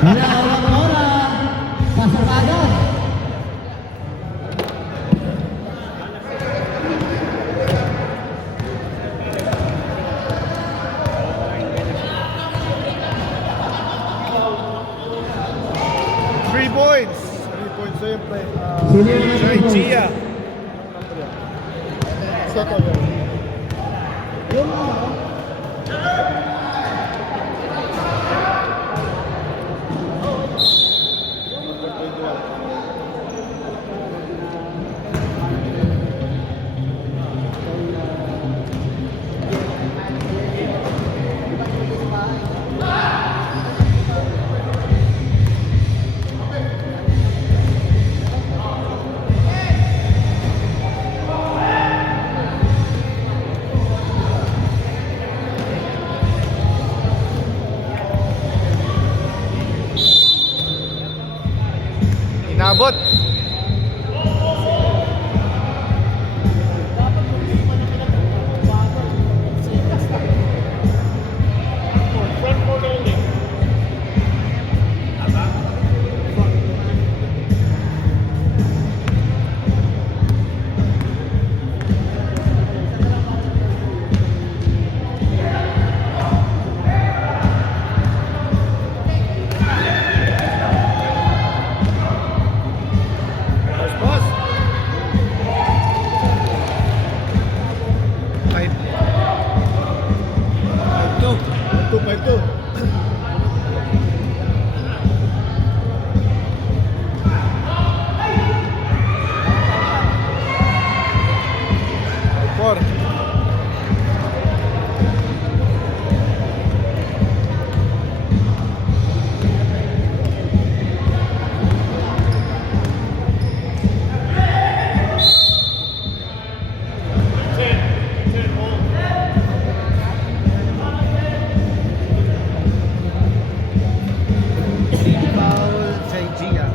Wala, walang ora. Pasok agad. Three points. 3 points siyempre. Sino yung Kay Gia. Soto yun. Yung inabot. Boss. 5-2. 4. Foul kay Gia.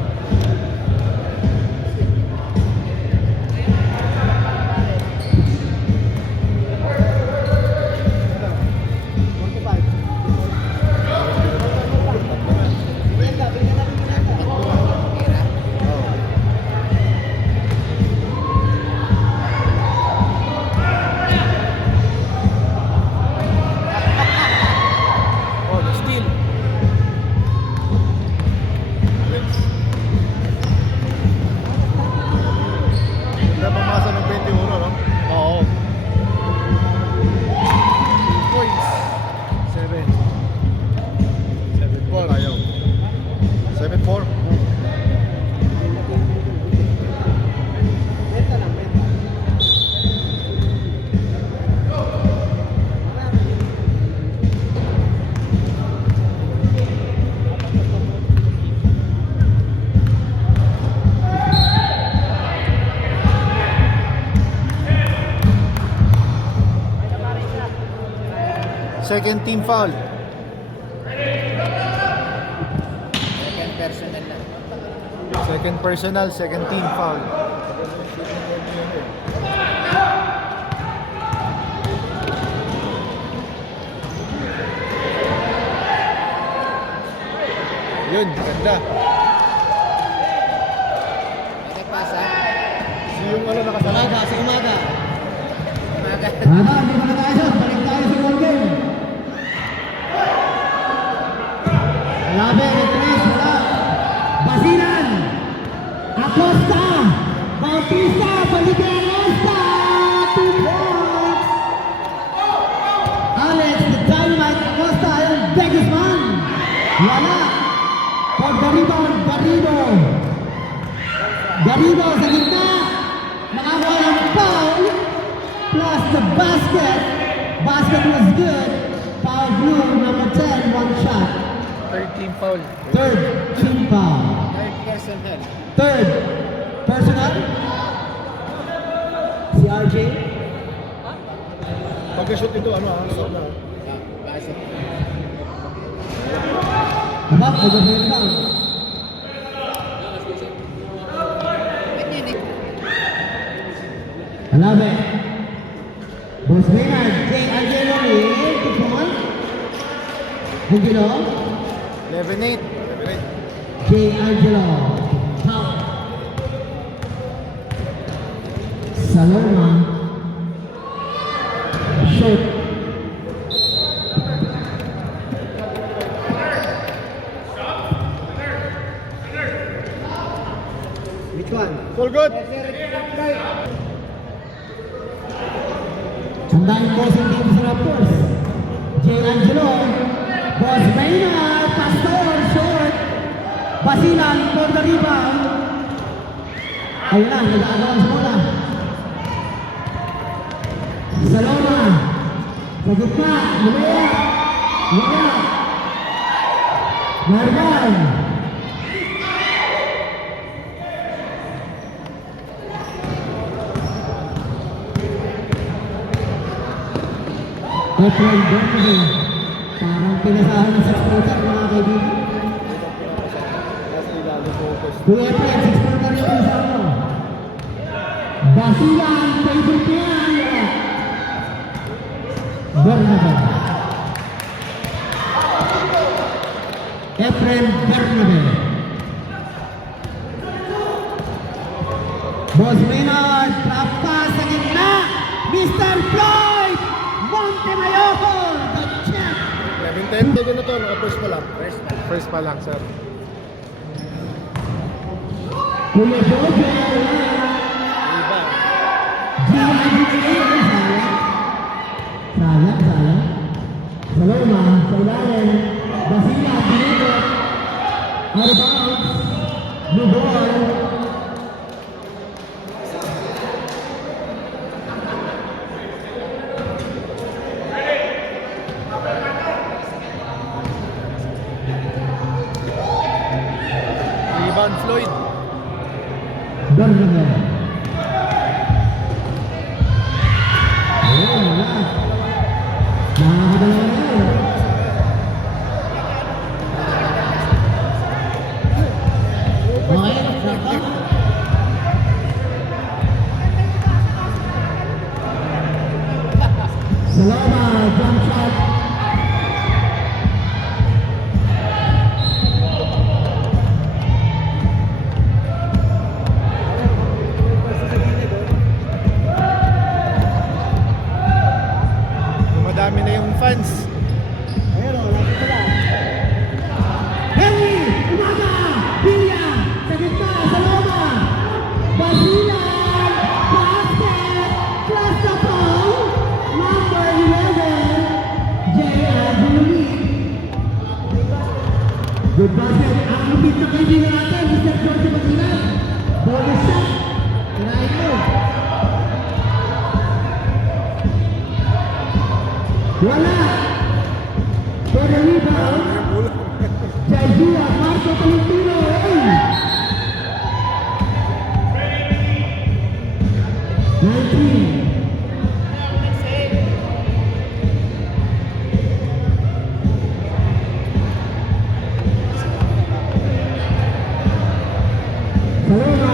Oh, the steal. Ganda pamasa ng 21, no? Oo. Points. 7. 7-4. Ayaw. 7-4. Second team foul. Second personal, second team foul. Yun, ganda. Si yung ano nakasama. Sa umaga. Hindi pa na tayo. Balik tayo sa goal game. Labe, Tres, wala. Basilan. Acosta. Bautista. Balik kay Acosta. 2 points. Alex, the dynamite Acosta. Ayun, biggest man. Wala. For the rebound, Garrido. Garrido sa gitna. Nakakuha ng foul. Plus the basket. Basket was good. Foul blue, number 10, one shot. Third team foul. Third, team foul. Third, personal. Si RJ. Pag-shoot ito, ano ah, stop na. Abang, nag-break foul. Alabe. Boss Maynard, RJ Lonnie, 2 points. Bugilo. 11-8. J. Angelo. Foul. Saloma. Shoot. Which one? All good. Tandaan mo sa team sa Raptors. J. Angelo. Boss Maynard. Pastor. Short. Basilan for the rebound. Ayun na, nag-aagawan sa bola. Saloma. Sa gitna. Lumaya. Wala. Marban. Efren Bernabe. Parang pinasahan ng 6-footer mga kaibigan. Nasa ilalim focus. Kung Efren, 6-footer yung pinasahan mo. Basilan, favorite niya. Bernabe. Efren Bernabe. Boss Maynard, trap pass sa gitna. Mr. Floyd Montemayor, the champ. 11-10. Ito na to. Naka-first pa lang. First pa lang, sir. Kuya Jojo, Rebound. sayang. Saloma, sa ilalim. Basila, Pinito. Out of bounds. Blue ball. Rebound, Floyd. Bernabe. Ayun, wala. Nakakadalawa na yun. Okay, saka. Saloma, jump shot. Dumadami na yung fans. Henry, umaga, Bilya, sa gitna, Saloma, Basilan, basket, plus the foul, number 11, J.R. Bulli. Good basket, ang lupit na kaibigan natin, Mr. George Basilan. Bonus shot, kinain mo. Wala. For the rebound, Jaya Marco Tolentino. Saloma.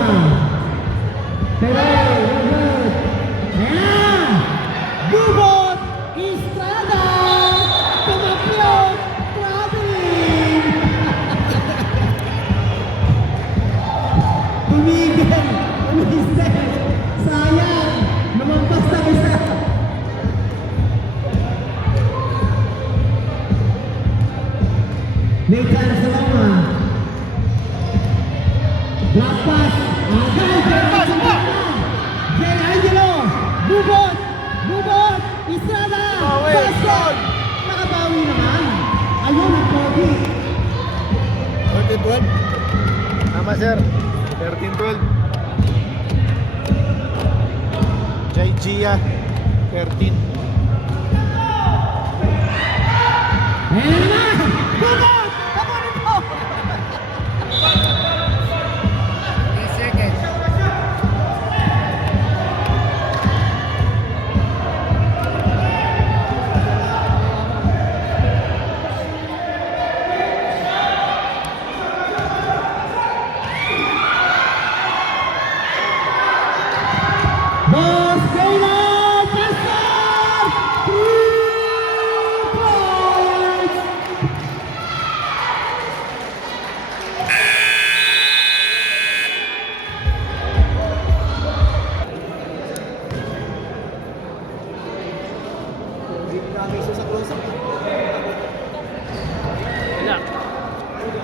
Pero, good. Ayan. Bubot. Estrada. Tumakyog. Traveling. Tumigil. Umisip. Sayang. Lumampas na isa. Nathan Saloma. Black pass. Agay. Jay Angelo. Bubot. Bubot. Estrada. Bawi. Basket. Nakabawi naman. Ayun ang Kobe. 13-12. Tama, sir. 13-12. Jai Gia. 13. Ayan na! Bubot! Ako rin po! Boss Gaylord! Pastor! 3 points!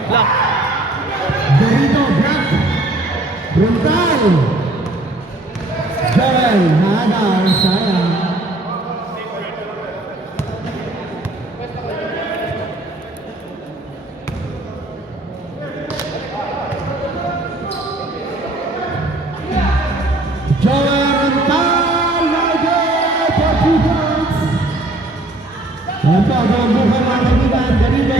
Lock. Garrido, block. Bruntal. Joel, nahadar, sayang. Joel Bruntal, now good for 2 points. Ito, ang buhay mga kaibigan, Garrido.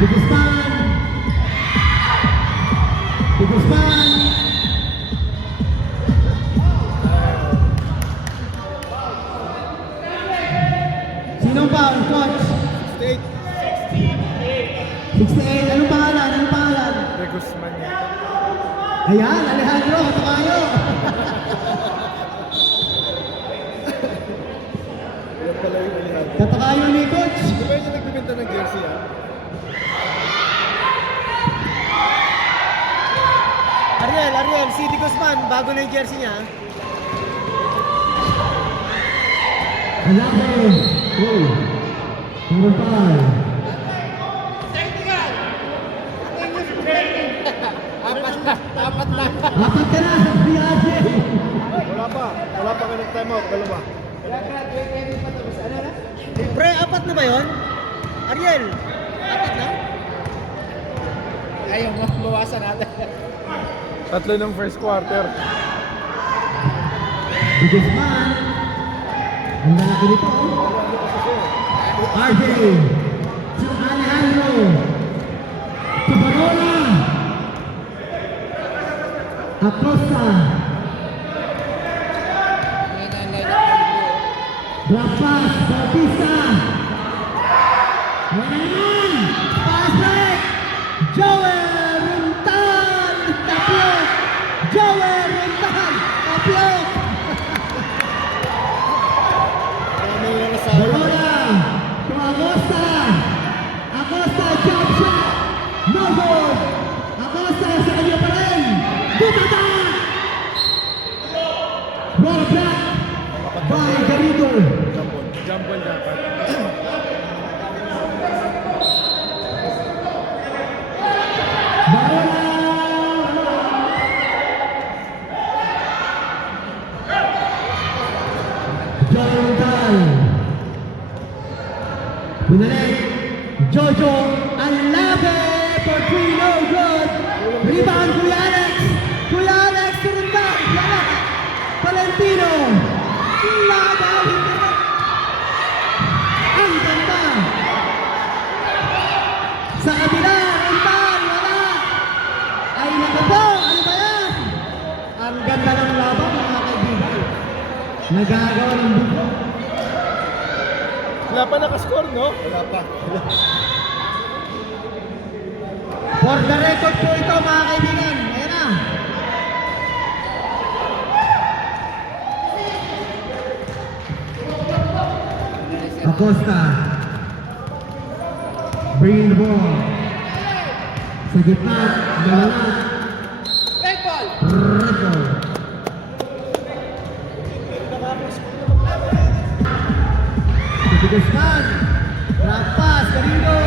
To Guzman. To Guzman. Sinong foul, coach? State. 68. Anong pangalan? Anong pangalan? De Guzman yan. Ayan, Alejandro, katayo. Yan pala yung Alejandro. Katakayo ni coach. Di ba yung nagbibenta ng jersey ah? Ariel, si Di Guzman, bago na yung jersey niya. Alake. Oh. Number 5. Apat na. Apat ka na, Biagye. Wala pa kayo time out, dalawa. Pre, apat na ba yun? Ariel, apat na? Ayaw mo, bawasan natin. Tatlo ng first quarter. To Guzman. Ang lalaki nito. RJ. To Alejandro. To Barola. Acosta. Black pass. Bautista. Ayan na naman. Pass break. Joel Runtal. Taplok. Joel Runtal. Taplok. Barola. To Acosta. Acosta. Jump shot. No good. Acosta sa kanya pa rin. Butata. Roll back. By Garrido. Jumble dapat. Jonathan. Binalik. Jojo Alave for 3, no good. Rebound, Kuya Alex. Kuya Alex, Surundan. Valentino. Laban. Ang ganda. Sa kabila, Runtal, wala. Ay, naku po, ano ba yan? Ang ganda ng laban, mga kaibigan. Nagagawa ng buko. Wala pa nakascore, no? Wala pa. For the record po ito, mga kaibigan. Ayan na. Acosta. Bring the ball. Sa gitna, nawala. Red ball. Guzman. Rampas, Garrido.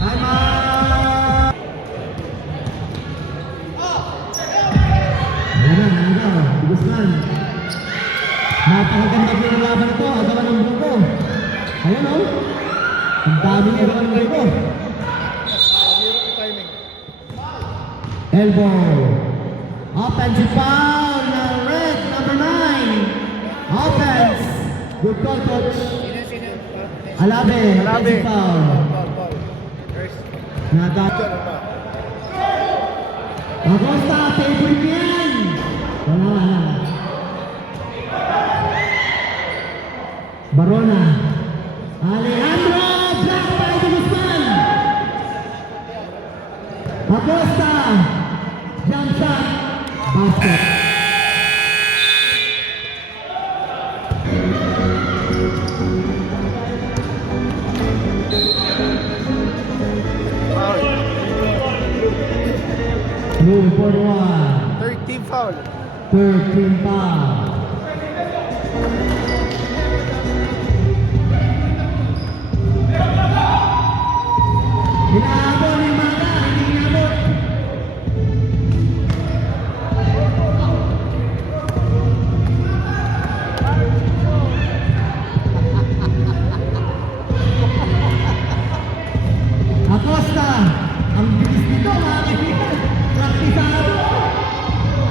Time out. Ayan, Guzman. Napakaganda po ng laban ito. Agawan ng buko. Ayan o. Ang dami niya agawan ng buko. Timing. Elbow. Offensive foul na red, number 9. Offense. Good call, coach. Alabe. Offensive foul. Ball. First. Naga. Diyan pa. Acosta, favorite yan. Wala. Barona. Alejandro, block by the Guzman. Acosta. Jump shot. Basket. Move 41. 30. foul. 13 foul. Hinahabol ni Maga, hindi hinabol. Acosta, ang bilis nito mga kaibigan. Praktisado.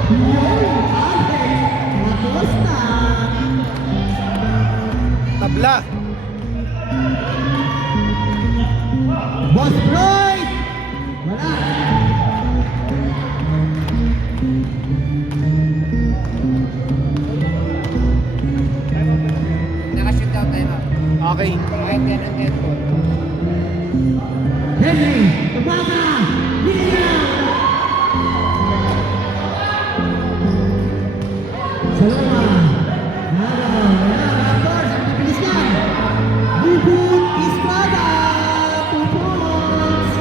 Yun, Alex Acosta. Tabla. Boss Floyd! Wala. Naka-shoot out tayo na. Okay. Kahit yan ang airport. Henry, umaga! Linya! Saloma. Raptors, ang mabilis yan. Bubut Estrada. 2 points.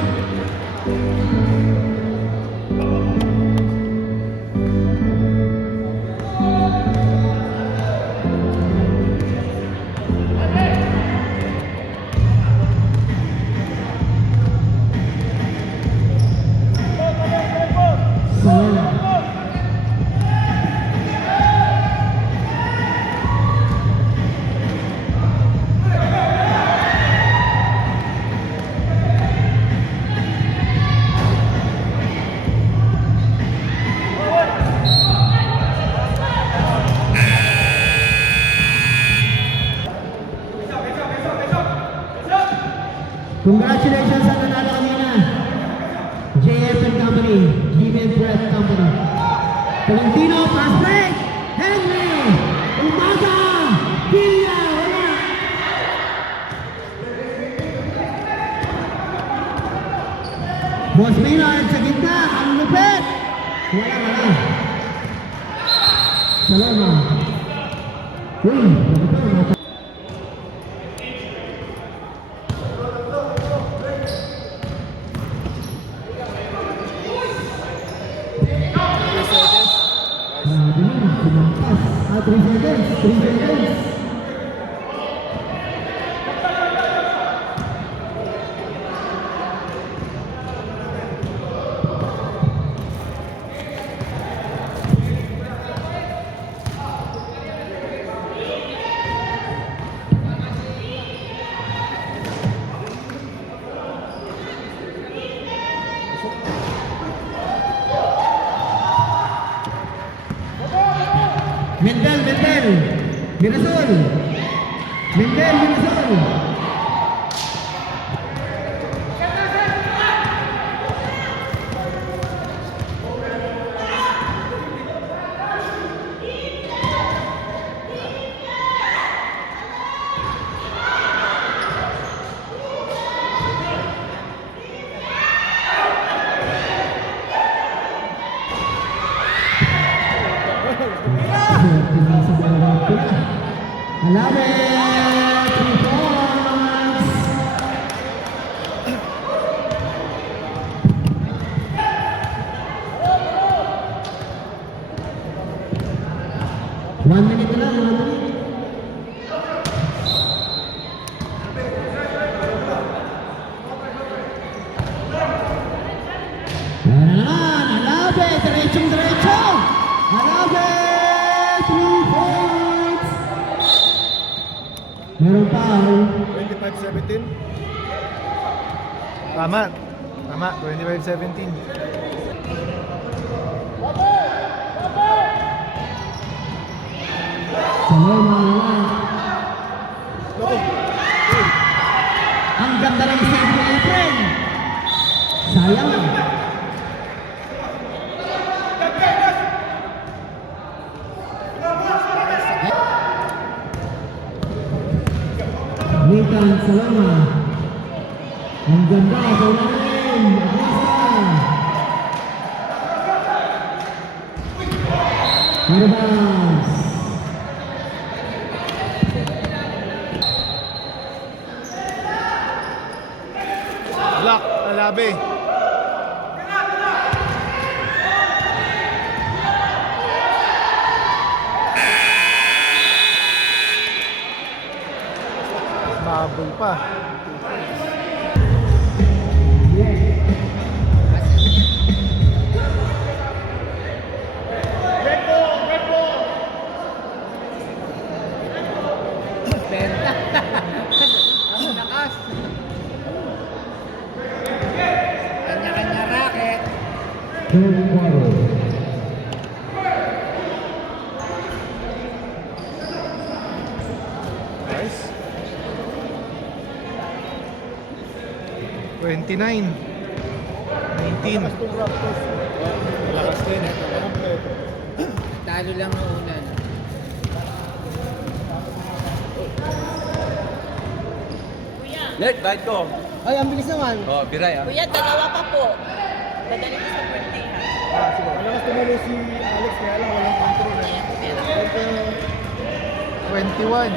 Saloma. Congratulations sa nanalo kanina. JF and Company, G-Men Prep Company. Tolentino, pass break! Henry! Umaga! Villa! Wala! Boss Maynard sa gitna, ang lupit! Wala. Salamat. Uy, bakit ito? Ah, 3 seconds. 3 seconds. Mendel, Mirasol. Mendel, Mirasol. Alave, 3 points. One minute na lang, 1 minute. Yan na naman, Alave, diretsong-diretso. Alave, 3 points. Meron pa, 25-17. Tama. 25-17. Saloma, wala. Loko. Ang ganda ng save ni Efren. Sayang. Nathan Saloma. Ang ganda sa ilalim. Acosta. Carvas. Block. Alabe. Habol pa. Benta. Ang lakas. Kanya-kanya racket. Third quarter. Nice. 29. 19. Lakas din. Talo lang ng una. Let, kahit ko. Ay, ang bilis naman. Oh, biray ah. Kuya, dalawa pa po. Dadali ko sa birthday ha. Malakas tumalo si Alex, kaya lang walang control. 21.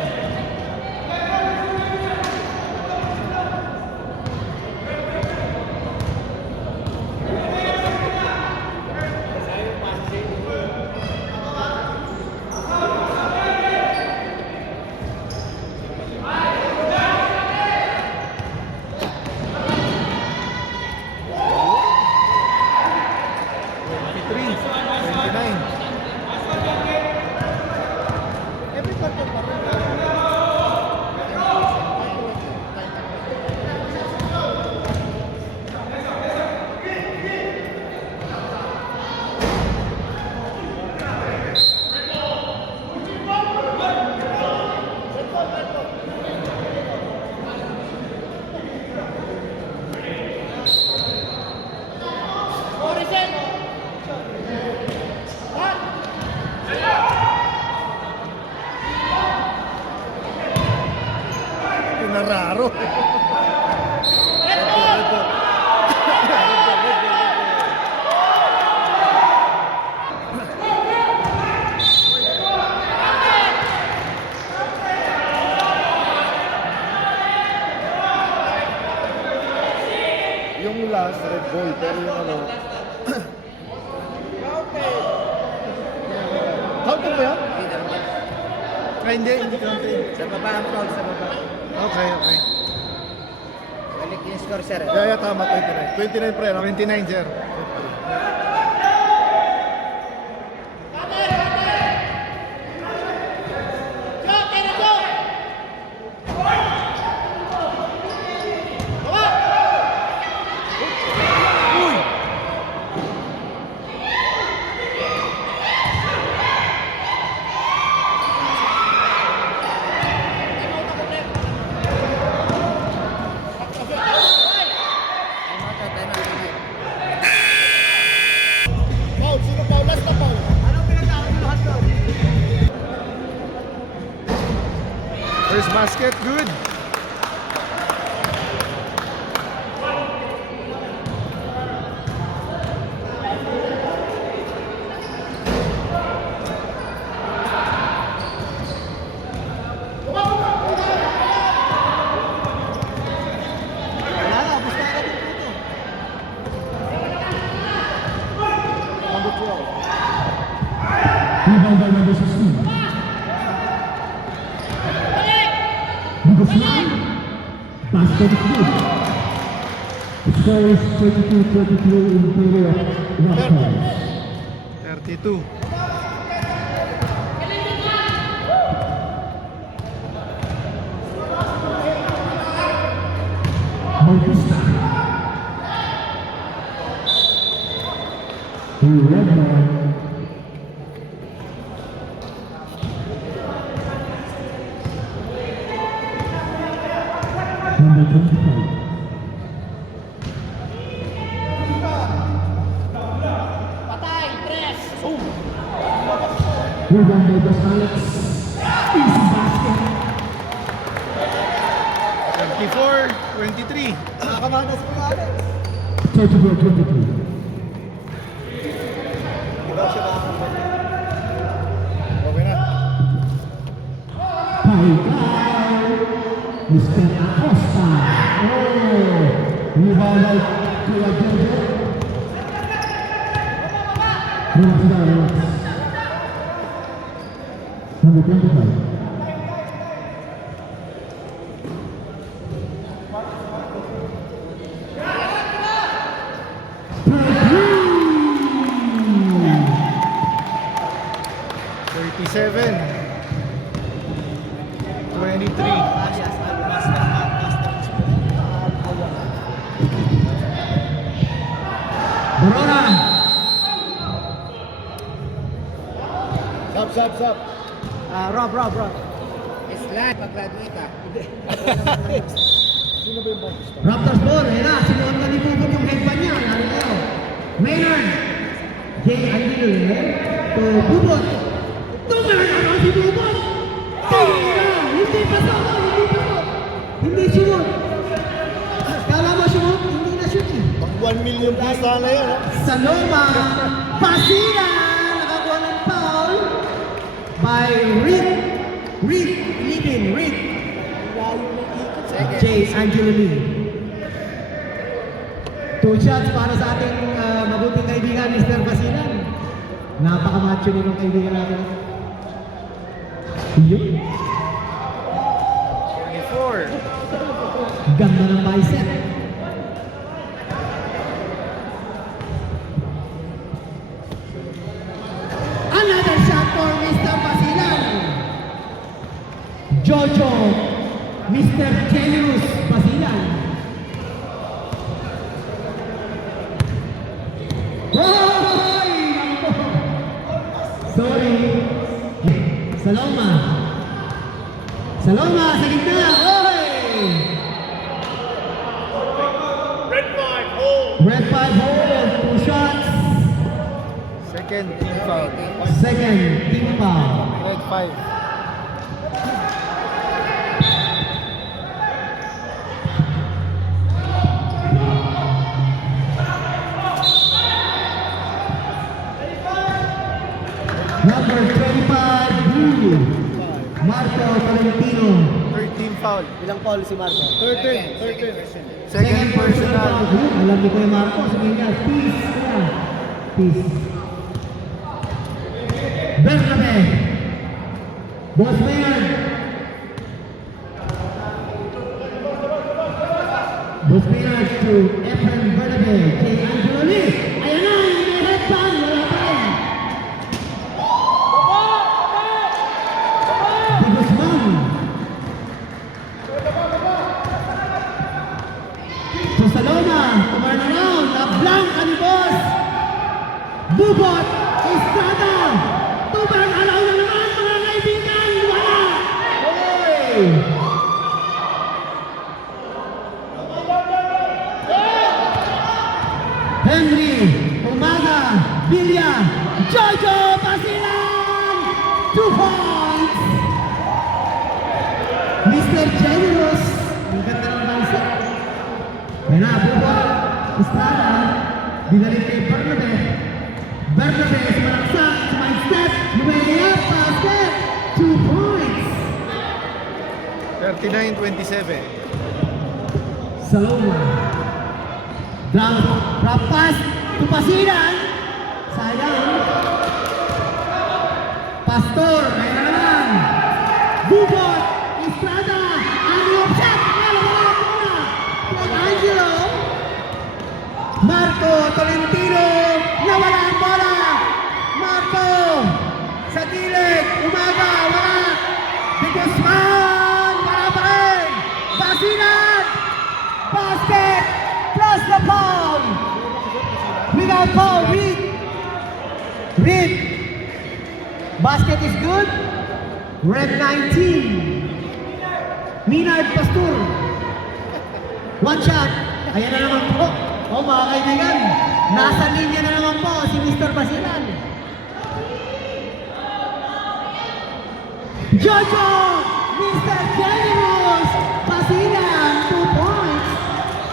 Every quarter pa rin. Pinararo. Yung last red ball, pero yung ano... Counted ba yan? Ah, hindi counted. Sa baba ang foul, sa baba. Okay. Balik yung score, sir. Yeah, tama, 29. 29 pre, no? 29, sir. Foul, sino foul? Last na foul. Anong pinagkakaguluhan doon? First basket, good. Wala na, ubus na agad yung puto. Number 12. Rebound by number 16. Number 9. Basket is good. The score is 32-32 in favor of Raptors. 32. Bautista. The red man. Number 25. Rebound by Dos Alex. Easy basket. 24, 23. Nakakamanas po yung Alex. 34-23. Diba siya makakamanas? Okay na. Paikal. Mr. Acosta. Oh. Rebound by Kuya Jojo. Relax na, relax. Number 25. 37. 23. Borona. Sub. Rob. Raptors ball. Ayan na. Sinuot na ni Bubot yung headband niya. Lalo kayo. Maynard. Jay Angulo. To Bubot. Tumaran ako si Bubot. Tingnan. Hindi pa sa ako. Hindi shoot. Kala mo shoot? Hindi na shoot eh. Pang 1 million plus sana yan. Saloma. Pasina. Nakakuha ng foul. By Reed. Reed. Jay Angelo Lee. 2 shots para sa ating mabuting kaibigan, Mr. Basilan. Napaka-macho nitong kaibigan natin. Yun. 24. Ganda ng bicep. Another shot for Mr. Basilan. Jojo. Mr. Generous Basilan. Hoy! Sorry. Saloma. Sa gitna. Hoy! Red 5 hold. 2 shots. Second team foul. Second, team foul. Red 5. Number 25, Blue. Marco Tolentino. Third team foul. Ilang foul si Marco? 13. Second personal. Alam ni Kuya Marco, sabihin niya, peace. Kuya. Peace. Bernabe. Boss Mayor. Boss Mayor to Efren Bernabe. Kay Angelo Lee. Ayan na, may headband. Wala pa rin. Di Guzman. To Saloma. Turn around. Na-blank ni boss. Bubot. Estrada. Tubang alaw na naman mga kaibigan. Wala. Hoy. Henry, Umaga, Villa, Jojo Basilan, 2 points. Mr. Generous, ang ganda ng bansa. Yan na, Bubot, Estrada, binalik kay Bernabe. Bernabe, sumalaksak, sumaistep, lumayayap, basket, 2 points. 39-27. Saloma. Drop pass to Basilan. Sayang. Pastor, ayan na naman. Bubot, Estrada, Angelo shot. Wala muna. From Angelo. Marco Tolentino, nawala ang bola. Marco, sa gilid, Umaga, wala. Di Guzman, wala pa rin. Basilan, basket, plus the foul. We got foul, Reed. Basket is good. Red 19. Minard Pastor. 1 shot. Ayan na naman po. O mga kaibigan, nasa linya na naman po si Mr. Basilan. Jojo! Mr. Generous! Basilan, 2 points.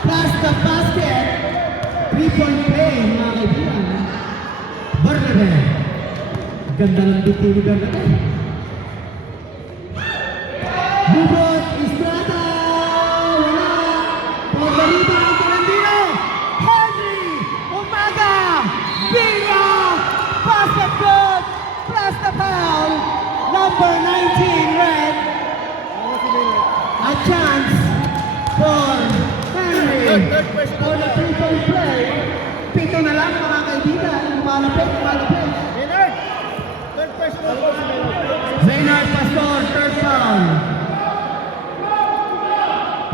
Plus the basket. 3-point play, mga kaibigan. Bernabe. Ganda ng biti ni Bernabe. Bubot, Estrada, wala. Pagdaliba ang Tolentino. Henry, Umaga, Villa, basket good, plus the foul. Number 19, Red. A chance for Henry. For the 3-point play. Pito na lang mga kaibigan. Malapit. Third personal foul si Maynard. Maynard Pastor, third foul.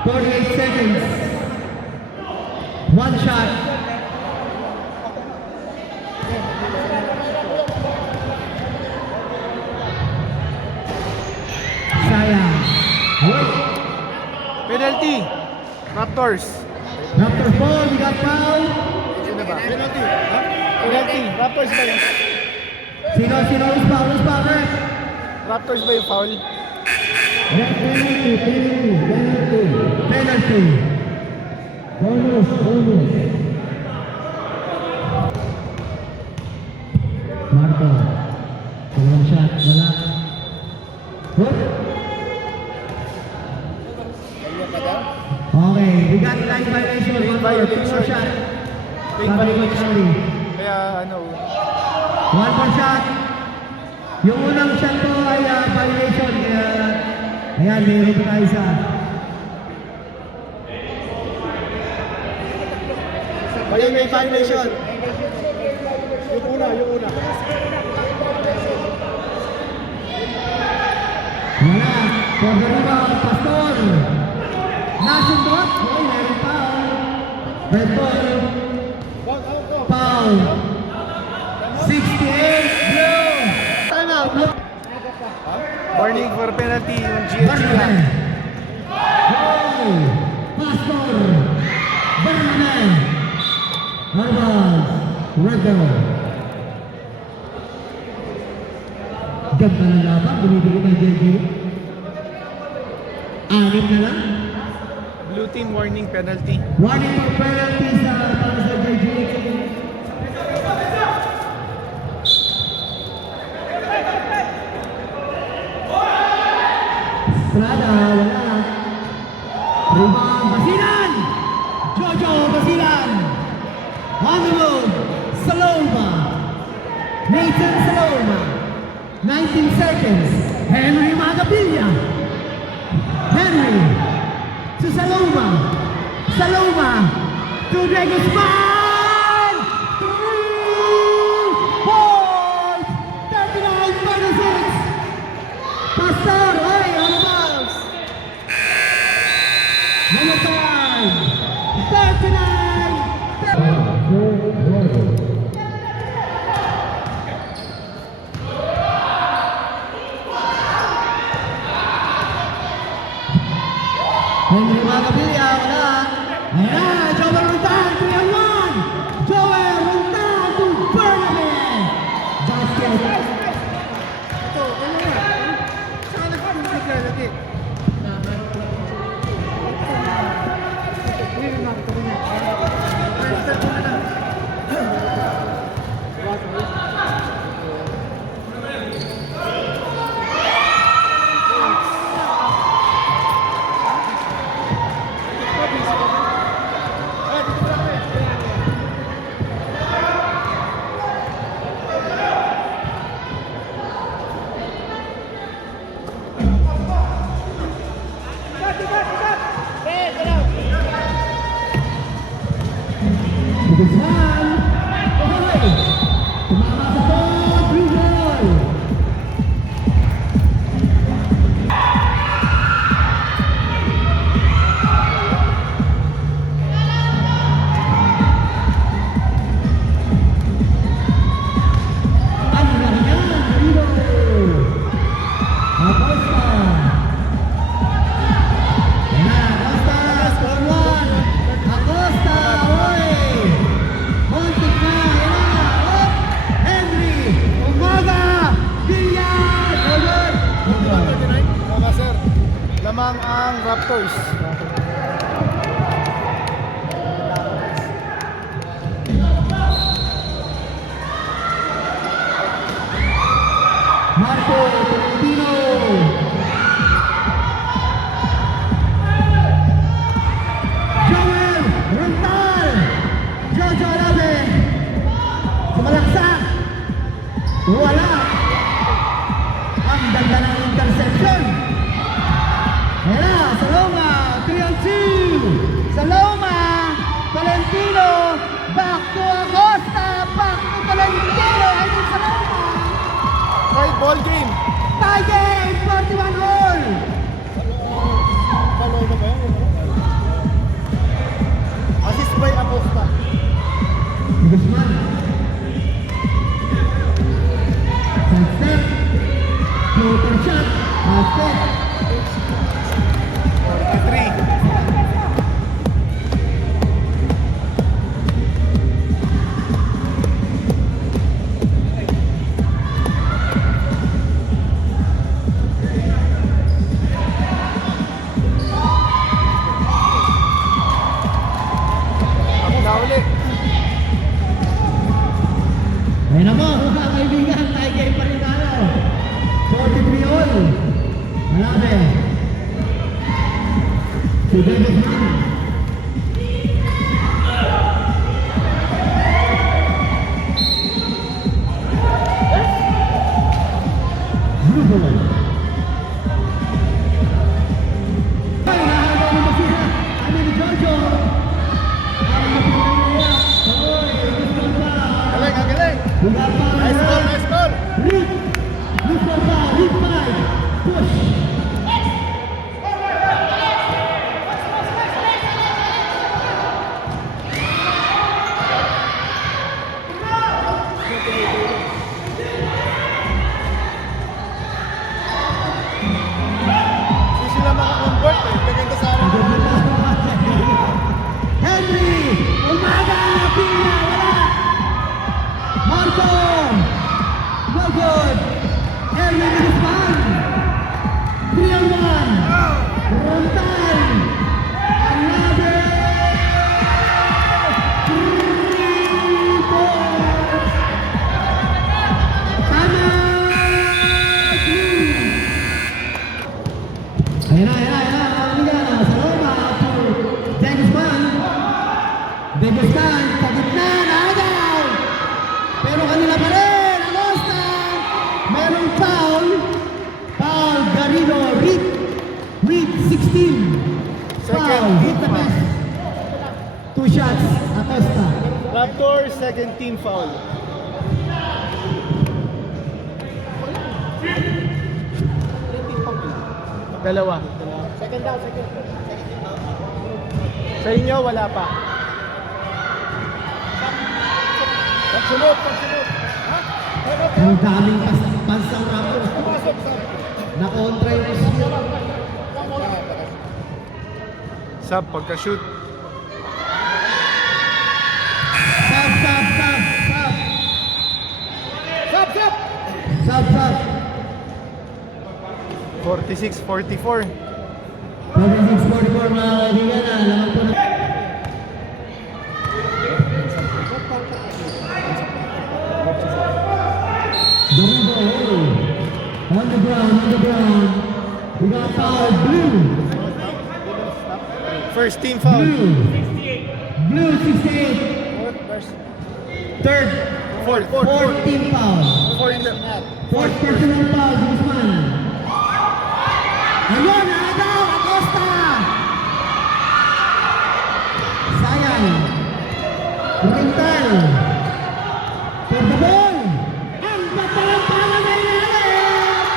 48 seconds. One shot. Sayang. Wait. Penalty. Raptors. Raptors ball, we got foul. Sino ba? Penalty. Ha? Penalty. Raptors ba yun? Sino, who's foul, ref? Raptors ba yung foul? Penalty. Bonus. Marco. Dalawang shot, wala. Whoop. Okay, we got line violation. One more, two more shot. Sabi ko, Charlie. Kaya ano, One more shot. Yung unang shot ko ay violation. Kaya, ayan, meron pa tayo isa. Ayun, may violation. yung una. Wala. For the rebound, Pastor. Nasundot. Hoy, meron pa. Red ball. Foul. 68 blue. Time out. Warning for penalty yung GSG Bernabé. lang. Hoy. Pastor. Bernabé. Arbaz. Red ball. Ganda ng laban. Bumibigay ng JJ. Anim na lang. Blue team warning penalty. Warning for penalty sa para sa JJ. Estrada, wala. Rebound, Basilan! Jojo Basilan! On the move, Saloma. Nathan Saloma. 19 seconds. Henry Magabilla. Henry to Saloma. Saloma to De Guzman. 3 points. 39-36. Pastor, oy, on the bounce. Number 5. 39. Henry Magabilla, wala. Ayan, Joel Rondan, 3-1. Joel Rondan to Bernabé. Basket. Ito, ano na? Saan nag-public na lagi? Guzman. Okay. Tumama sa to. 3 ball. Ang laki yan. Rino. Acosta. Ayan, Acosta. Score 1. Acosta. Oy. Montik na. Ayan. Up. Henry. Umaga. Villar. Over. Tama sir. Lamang ang Raptors. Marco Tolentino. Joel Rontal. Jojo Alabe. Sumalaksak. Wala. Ang ganda ng interception. Ayan na, Saloma. 3-2. Saloma. Tolentino. Back to Acosta. Back to Tolentino. I mean Saloma. Try ball game. Tie game, 41 all. Assist by Acosta. Guzman. Sunset. Floater shot. Basket. 43. Na ulit. Ayun na po, mga kaibigan, tie game pa rin tayo. 43 all. Malabi. Si David Mann. Blue ball. Ay, nahahawa ni Masira. Ano ni Jojo? Ang napinay niya. Oy, gusto pa. Galing, ang galing. Wala pa. Nice ball, nice ball. Reed. Gusto pa. Reed 5. Push. Hindi sila makakonvert eh. Paganda sa akin. Henry! Umaga! Pina! Wala! Marco! No good! Henry Guzman! 3-1! Rontal! Another! 3-4! Tama! Ayan na, ayan na, ayan na, mga kaibigan. Sa Roma, Jay Guzman. Jay Guzman, sa gitna, naagaw. Pero kanila pa rin, Acosta. Merong foul. Foul, Garrido, Reed. Reed, 16. Foul, hit the best. 2 shots, Acosta. Raptors, second team foul. Dalawa. Second down, second. Sa inyo, wala pa. Pagsunod, pagsunod. Ang daming pansang Raptors. Pumasok sa... Na-contra yung position. Sub, pagka-shoot. Sub, sub, sub, sub. Sub, sub! Sub, sub. 46-44. 46-44 mga kaibigan na laman po na. Garrido, on the ground, on the ground. We got foul, blue, First team foul. blue 68. Third, fourth team foul. Fourth personal foul, Guzman. Ayun, nakagaw, Acosta. Sayang. Rintal. For the ball. Ang patalampangan na ilalim.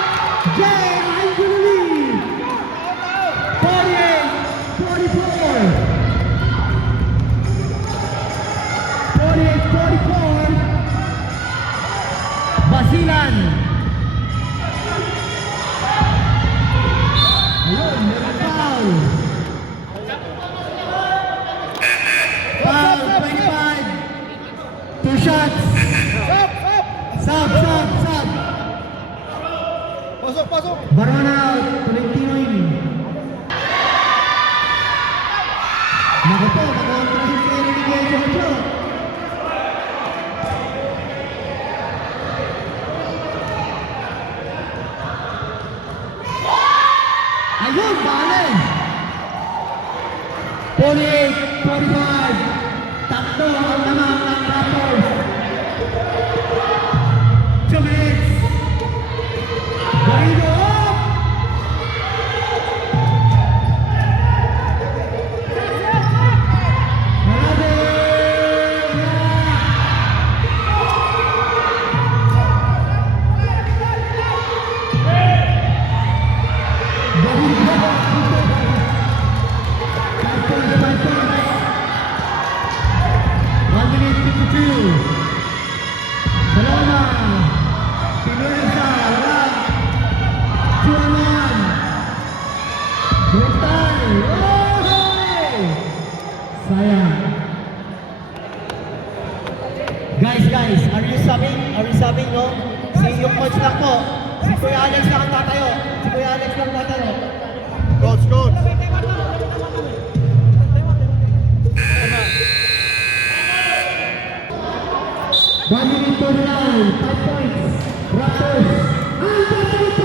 Jay Angelini. 48-44. 48-44. Basilan. Ayun, meron foul. Foul, 25. 2 shots. Sub, sub, sub. Pasok, pasok! Baron out, Tolentino in. Naku po, nakakontra si Terry ni Kuya Jojo. Ayun, bale. 48-45. Tatlo ang lamang ng Raptors. 2 minutes. Garrido up. Malabi. Si Kuya Alex lang tatanong. Coach, coach. Dominant for the line, 5 points. Raptors. Ang tatay pa sa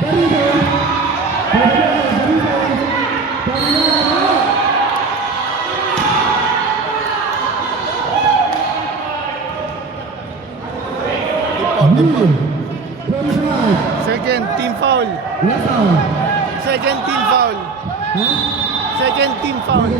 Darido. Second, team foul. Second, team foul. Second, team foul.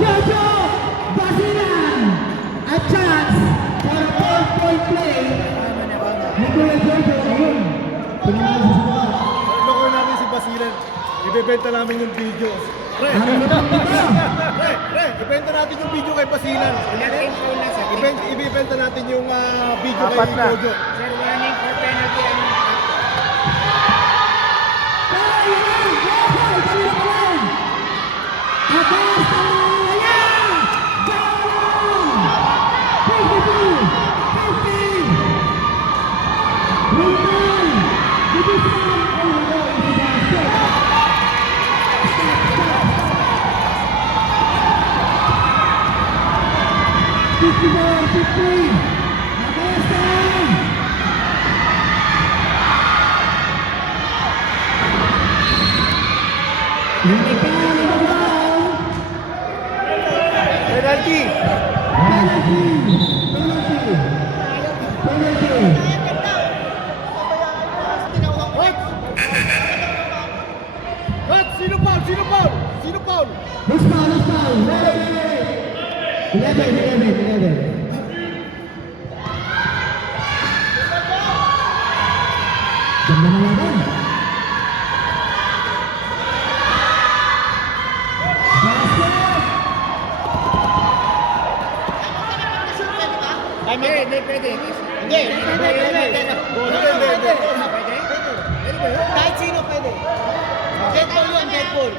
Jojo Basilan, a chance for a 4-point play. Nicola Jojo, ayun. Pinangalan sa sawa. Loko namin si Basilan. Ibebenta namin yung video. Pre, Ano na ito? pre, ibenta natin yung video kay Basilan. Ibebenta natin yung video kay Jojo. Sir, warning for penalty. Penalty! What? Sino foul? Sino foul? Sino foul? Who's foul? 11. Ganda na laban. Ay, hindi pwede. Hindi, pwede. Kahit sino pwede. Dead ball yun, dead ball.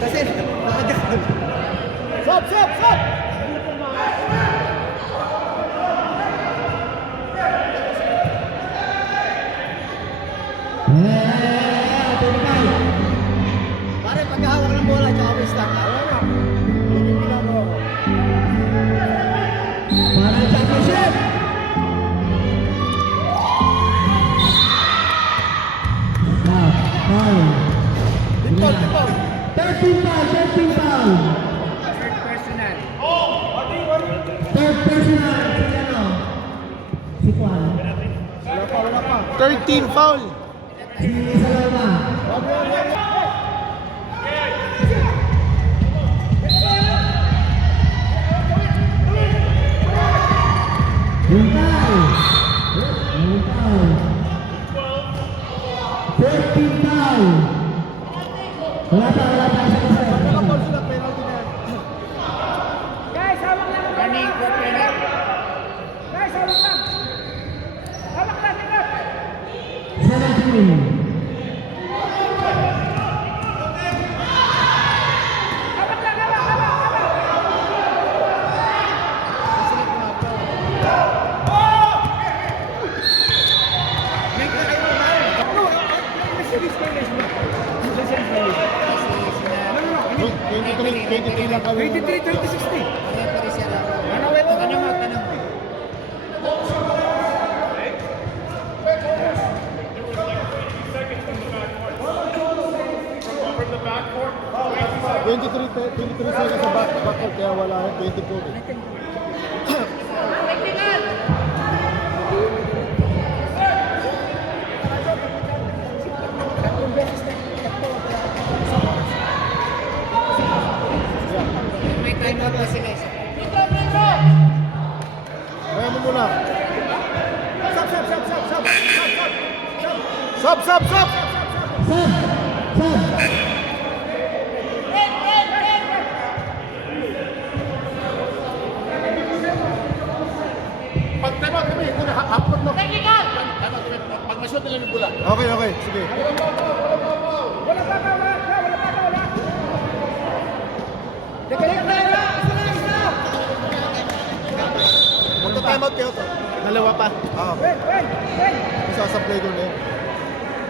Kasi, nakagagal. Stop! Pare, paghahawak ng bola, tsaka may stop. Para championship. Foul. Foul. 13 foul. Third personal. Third personal. Si Juan. Wala pa. 13 foul. Si Salama. Yung foul. 14 foul. Wala pa. Wala foul sila, penalty na yan. 23 lang kami. 23, 2060. Backcourt. 23 seconds sa backcourt kaya wala 24. May time out na sila. Kaya mo muna. Sub! Sub! Sub! Pag time out kami, ito na hapot no. Technical! Time out kami. Pag ma-shoot nila yung bola. Okay, sige. Magta-timeout kayo to. Dalawa pa. Oo. Isa sa play ko na yun.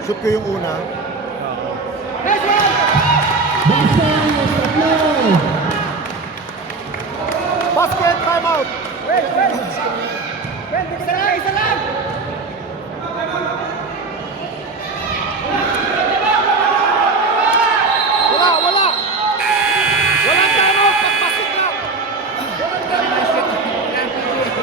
Shoot ko yung una. Basta, basta play!